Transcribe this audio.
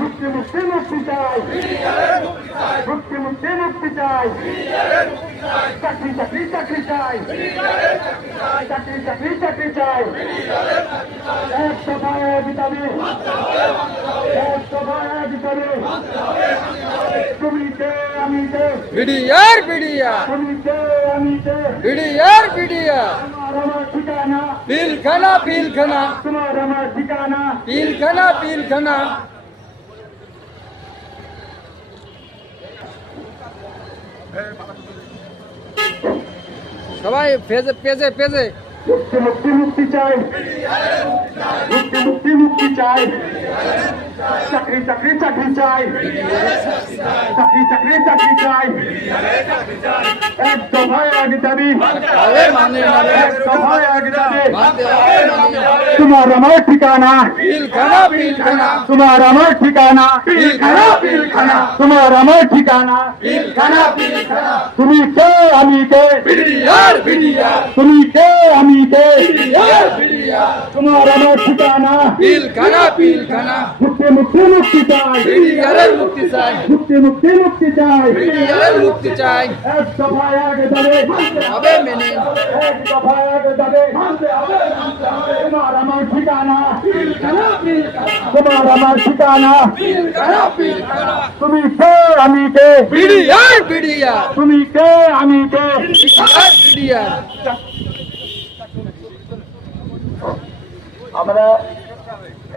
মুক্তি মুক্তি মুক্তি চাই, মুক্তি মুক্তি মুক্তি চাই, চাকরি চাকরি চাকরি চাই, চাকরি চাকরি চাকরি চাই, এক দফায় এক দাবি, এক দফায় এক দাবি, তুমি কে আমি কে, বিডিআর বিডিআর তুমি কে আমি কে, বিডিআর বিডিআর তোমার আমার ঠিকানা, পিলখানা পিলখানা তোমার আমার ঠিকানা, পিলখানা পিলখানা। সবাই পেজে পেজে পেজে মুক্তি মুক্তি মুক্তি চাই, মুক্তি মুক্তি মুক্তি চাই, চাকরি চাকরি চাকরি চাই, চাকরি চাকরি চাকরি চাই, এক দফায় এক দাবি, হবে মানে মানে এক দফায় এক দাবি, মানতে হবে মানে তোমার আমার ঠিকানা, পিলখানা পিলখানা তোমার আমার ঠিকানা, পিলখানা পিলখানা তোমার আমার ঠিকানা, পিলখানা পিলখানা। তুমি কে আমি কে, বিডিআর বিডিআর তুমি কে আমি কে, বিডিআর বিডিআর তোমার আমার ঠিকানা, পিলখানা পিলখানা। মুক্তি মুক্তি মুক্তি চাই, বিডিআরের মুক্তি চাই, মুক্তি মুক্তি মুক্তি চাই, বিডিআরের মুক্তি চাই, এক দফায় এক দাবি, হবে মেনে এক দফায় এক দাবি, তোমার আমার ঠিকানা, তোমার আমার ঠিকানা, পিলখানা পিলখানা। তুমি কে আমি কে, বিডিআর বিডিআর তুমি কে আমি কে, বিডিআর বিডিআর। আমরা